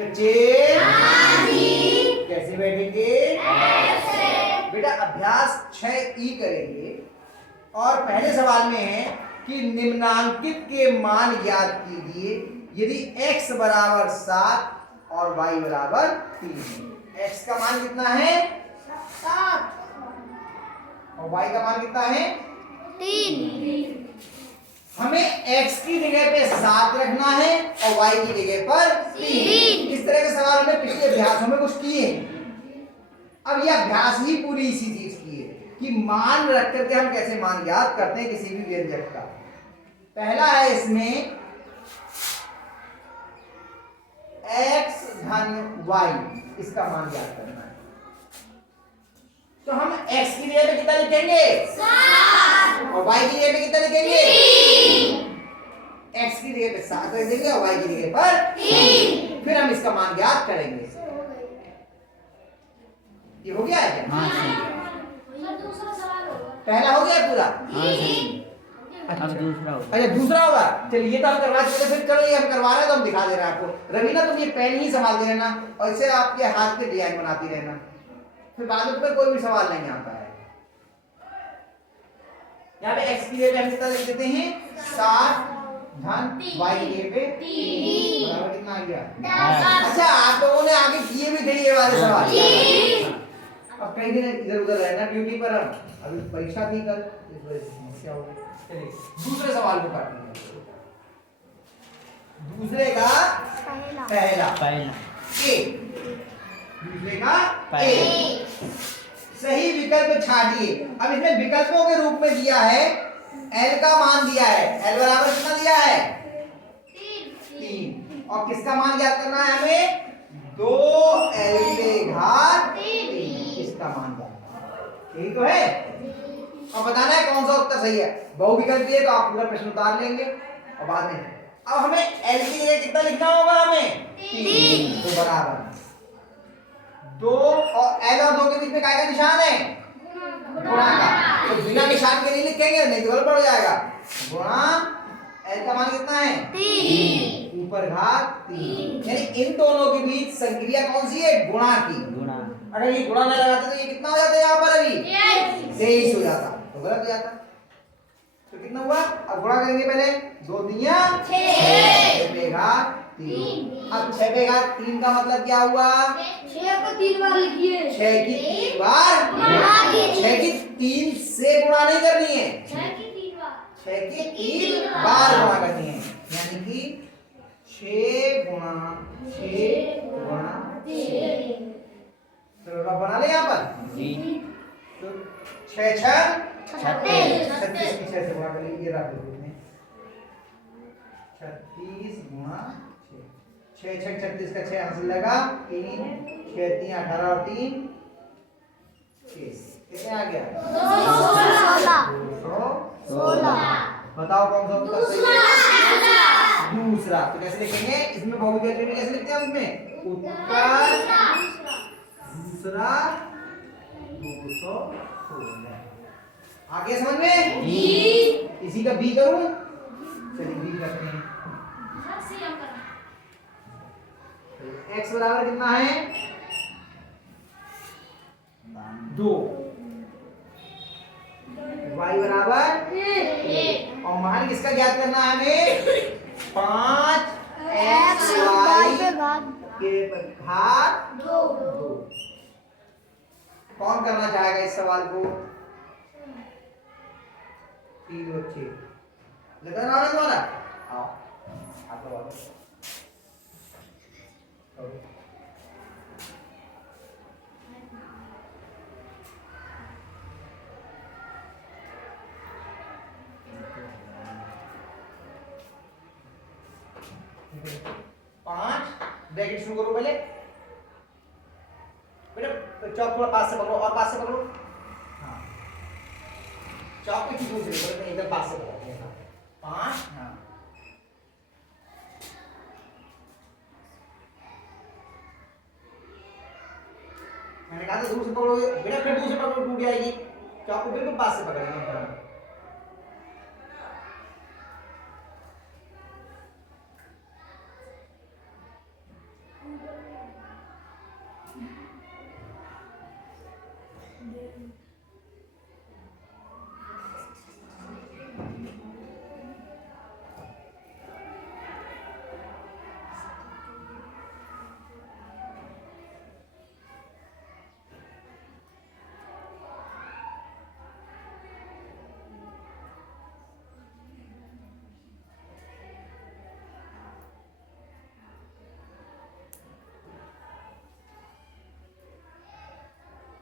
बच्चे कैसे बैठेंगे? ऐसे। बेटा अभ्यास 6E करेंगे और पहले सवाल में है कि निम्नांकित के मान ज्ञात कीजिए यदि x बराबर 7 और y बराबर 3 है। x का मान कितना है? 7 और y का मान कितना है? 3। हमें x की जगह पे 7 रखना है और y की जगह पर 3। इस तरह के सवाल हमने पिछले अभ्यासों में कुछ किए हैं। अब यह अभ्यास ही पूरी इसी चीज की है कि मान रख करके हम कैसे मान ज्ञात करते हैं किसी भी व्यंजक का। पहला है इसमें x धन y, इसका मान ज्ञात करना है। तो हम x की जगह पे कितना लिखेंगे? 7 और y की जगह पे कितना लिखेंगे? 3। x की जगह पे 7 रख देंगे और y की जगह पर 3। फिर हम इसका मान ज्ञात करेंगे। ये हो गया है क्या? हाँ सर। दूसरा सवाल होगा। पहला हो गया पूरा? हाँ सर। अब दूसरा होगा। अच्छा दूसरा होगा। चलिए ये तो हम करवा चुके, फिर चलो ये हम करवा रहे हैं तो हम दिखा दे रहे हैं आपको। रवीना तुम ये पेन ही संभाल दे रहना और इसे आपके हाथ के डिजाइन बनाती रहना, फिर बाद में कोई भी सवाल नहीं आता है। यहाँ पे x की जगह हम कितना लिख देते हैं? 7 धन y की जगह पे 3 बराबर कितना आ गया? अच्छा आप लोगों ने आगे किए भी थे ये वाले सवाल। अब कई दिन इधर उधर रहना ड्यूटी पर, हम अभी परीक्षा थी कल, इस वजह से समस्या हो गई। चलिए दूसरे सवाल को काटते हैं। दूसरे का पहला ए, दूसरे का ए। सही विकल्प छाटिए। अब इसमें विकल्पों के रूप में दिया है l का मान दिया है, l बराबर कितना दिया है? 3। और किसका मान ज्ञात करना है हमें? 2l के घात 3, इसका मान ज्ञात करना। यही तो है। अब बताना है कौन सा उत्तर सही है। बहुविकल्पी है तो आप पूरा प्रश्न उतार लेंगे और बाद में अब हमें l की जगह कितना लिखना होगा? हमें 3। तो बराबर 2 और l और 2 के बीच में काय का निशान है? गुणा का। तो बिना निशान के नहीं लिखेंगे, नहीं तो गलत पड़ जाएगा। गुणा l का मान कितना है? 3 ऊपर घात 3। यानी इन दोनों के बीच संक्रिया कौन सी है? गुणा की। अगर ये गुणा ना लगाते तो ये कितना हो जाता है यहाँ पर? अभी 23 हो जाता, तो गलत हो जाता। तो कितना हुआ? अब गुणा करेंगे पहले। 2 दिया 6 पे घात 3। अब 6 पे घात 3 का मतलब क्या हुआ? 6 को 3 बार लिखिए। 6 की 3 बार गुणा। 6 की 3 से गुणा नहीं करनी है, 6 की 3 बार गुणा करनी है। यानी कि 6 गुणा 6 गुणा 6। तो बना ले यहाँ पर जी। तो 6 6 36 की 6 से गुणा कर लीजिए। रख दो इसमें 36 गुणा 6। 6 6 36 का 6 हासिल लगा 3 6 3 18 और 3 30। कितने आ गया? 216। बताओ कौन सा उत्तर सही है? दूसरा। तो कैसे लिखेंगे इसमें? बहुविकल्पी में कैसे लिखते हैं? इसमें उत्तर दूसरा 216। आगे समझ में? इसी का बी करूं? चलिए बी करते हैं। x बराबर कितना है? 2, y बराबर 1 और मान किसका ज्ञात करना है हमें? 5xy के घात 2। कौन करना चाहेगा इस सवाल को? 3 बच्चे लगा रहा है तुम्हारा। आओ आप लोग आओ। 5 ब्रैकेट शुरू करो पहले। बेटा चौक थोड़ा पास से पकड़ो और पास से पकड़ो। हाँ चौक की दूर से पकड़ो, एकदम पास से पकड़ो। 5 हाँ मैंने कहा था दूर से पकड़ो बेटा, फिर दूर से पकड़ो टूट जाएगी। चौक को बिल्कुल पास से पकड़ेंगे।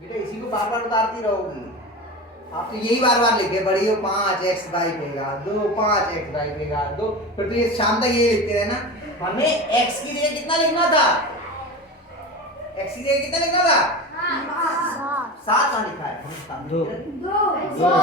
बेटा इसी को बार बार उतारती रहोगी। आप तो यही बार बार लिखे बड़ी हो 5x by Pega 2 5x by पेगा 2, फिर तो ये शाम तक ये लिखते रहना। हमें x की जगह कितना लिखना था? x की जगह कितना लिखना था? 7 कहाँ लिखा है? 2 और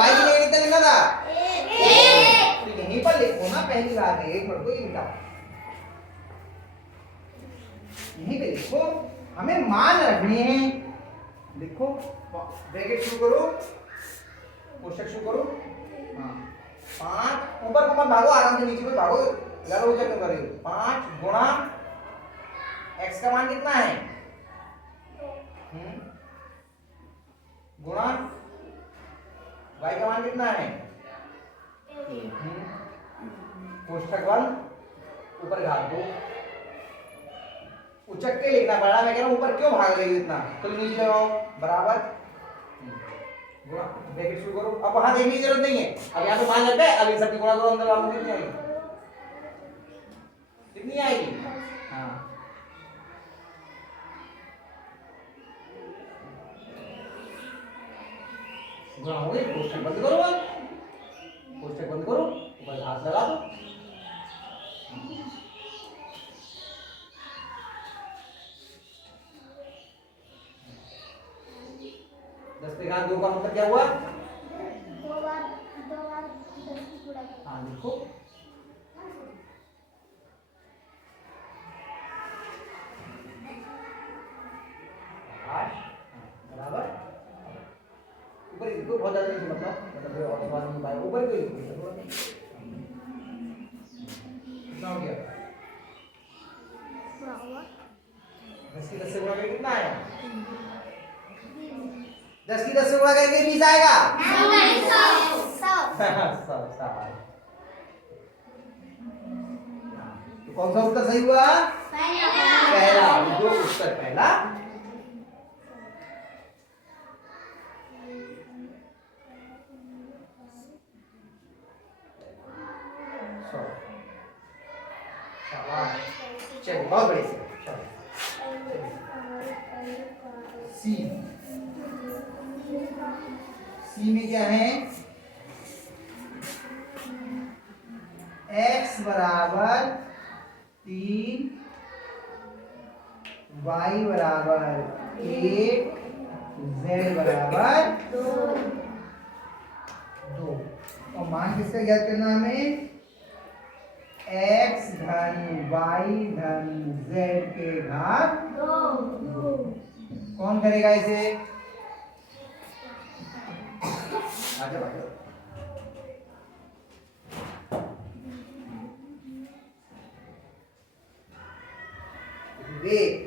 y की जगह कितना लिखना था? 1। तो यहीं पर लिखो ना, पहली बात है 1 को ये लिखा, यहीं पे लिखो। हमें मान रखने हैं। लिखो, ब्रैकेट शुरू करो, कोष्टक शुरू करो। हाँ 5 ऊपर को मत भागो, आराम से नीचे को भागो, ज्यादा ऊंचा क्यों कर रही हो? 5 गुणा x का मान कितना है? गुणा y का मान कितना है? कोष्टक बंद, ऊपर घात 2। उचक के लिखना पड़ा, मैं कह रहा हूं ऊपर क्यों भाग रही हो इतना? तो नीचे लगाओ बराबर गुणा, ब्रैकेट शुरू करो। अब वहां देखने की जरूरत नहीं है, अब यहां पे मान लेते हैं। अब इन सब की गुणा करो, अंदर वालों कितनी आएगी? कितनी आएगी? हाँ गुणा हो गई, कोष्टक बंद करो, कोष्टक बंद करो, ऊपर हाथ लगा दो। 10 पे घात 2 का मतलब क्या हुआ? 2 बार 10 की गुणा। हाँ लिखो, बराबर ऊपर लिखो, बहुत ज्यादा नहीं, मतलब और सवाल नहीं पाए, ऊपर को लिखो। कितना हो गया? 10 की 10 से गुणा करके कितना आया? 10 की 10 से गुणा करके 20 आएगा। 100 तो कौन सा उत्तर सही हुआ? पहला। जो उत्तर पहला चलिए, बहुत बढ़िया से। सी, सी में क्या है? x बराबर 3, y बराबर 1, z बराबर 2। और मान किसका ज्ञात करना हमें? x धन y धन z के घात 2। कौन करेगा इसे? आजा भाई, विवेक।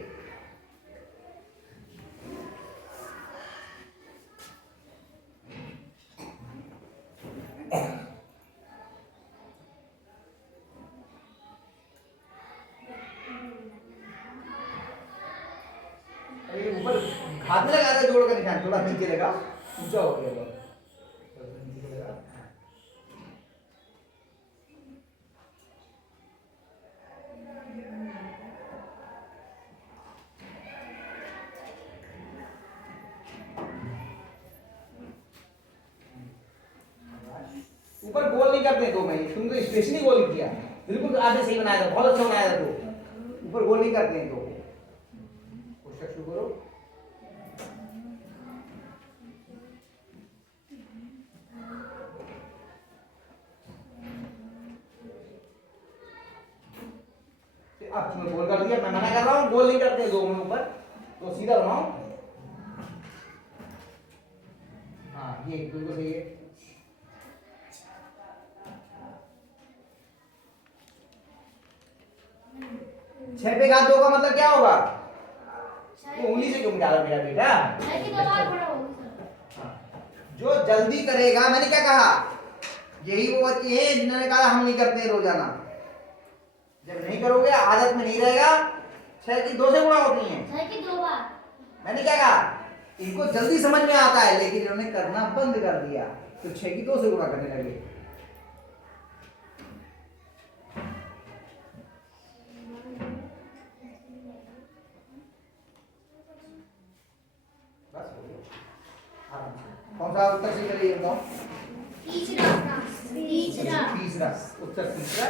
ऊपर हाथ में लगा दे, जोड़ का निशान थोड़ा नीचे लगा, ऊंचा हो गया। ऊपर गोल नहीं करते दो, मैंने तुमको स्पेशली गोल किया, बिल्कुल आधे सही बनाया था, बहुत अच्छा बनाया था। तो ऊपर गोल नहीं करते हैं दो। कोष्टक शुरू करो। अब तुमने गोल कर दिया, मैं मना कर रहा हूँ गोल नहीं करते दो में ऊपर, तो सीधा बनाओ। हाँ ये बिल्कुल सही है। 6 पे घात 2 का मतलब क्या होगा? ये उंगली से क्यों मिला रहा मेरा बेटा? छह की 2 बार बड़ा होगा। जो जल्दी करेगा, मैंने क्या कहा, यही वो बच्चे हैं जिन्होंने कहा हम नहीं करते रोजाना। जब नहीं करोगे, आदत में नहीं रहेगा, 6 की 2 से गुणा होती है। 6 की 2 बार। मैंने क्या कहा, इनको जल्दी समझ में आता है, लेकिन इन्होंने करना बंद कर दिया, तो 6 की 2 से गुणा करने लगे। बस हो गया। आराम से। कौन सा उत्तर सही करिए बताओ? तीसरा तीसरा उत्तर, तीसरा।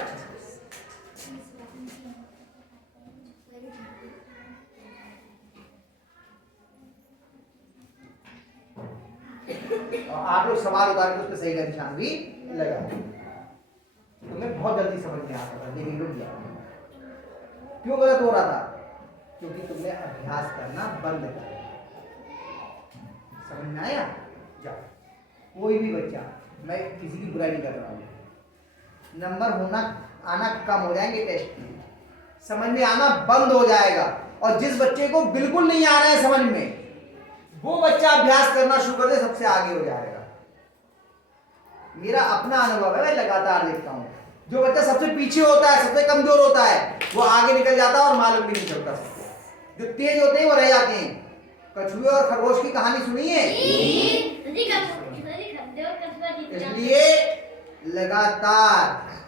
और आप लोग सवाल उतार के उस पर सही का निशान भी लगा। तुम्हें बहुत जल्दी समझ में आता था, लेकिन रुक गया। क्यों गलत हो रहा था? क्योंकि तुमने अभ्यास करना बंद कर दिया। समझ में आया? जाओ, कोई भी बच्चा, मैं किसी की बुराई नहीं कर रहा हूँ, नंबर होना आना कम हो जाएंगे टेस्ट में, समझ में आना बंद हो जाएगा। और जिस बच्चे को बिल्कुल नहीं आ रहा है समझ में, वो बच्चा अभ्यास करना शुरू कर दे, सबसे आगे हो जाएगा। मेरा अपना अनुभव है, मैं लगातार देखता हूँ। जो बच्चा सबसे पीछे होता है, सबसे कमजोर होता है, वो आगे निकल जाता है और मालूम भी नहीं चलता। जो तेज होते हैं वो रह जाते हैं। कछुए और खरगोश की कहानी सुनी है? इसलिए लगातार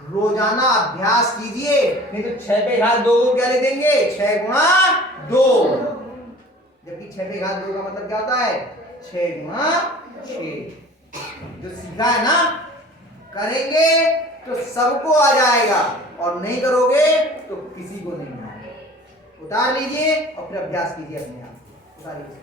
रोजाना अभ्यास कीजिए, नहीं तो 6 पे घात 2 को क्या लिख देंगे? 6 गुणा 2। जबकि 6 पे घात 2 का मतलब क्या होता है? 6 गुणा 6। जो सीखा है ना, करेंगे तो सबको आ जाएगा, और नहीं करोगे तो किसी को नहीं आएगा। उतार लीजिए और फिर अभ्यास कीजिए अपने आप। उतारिए।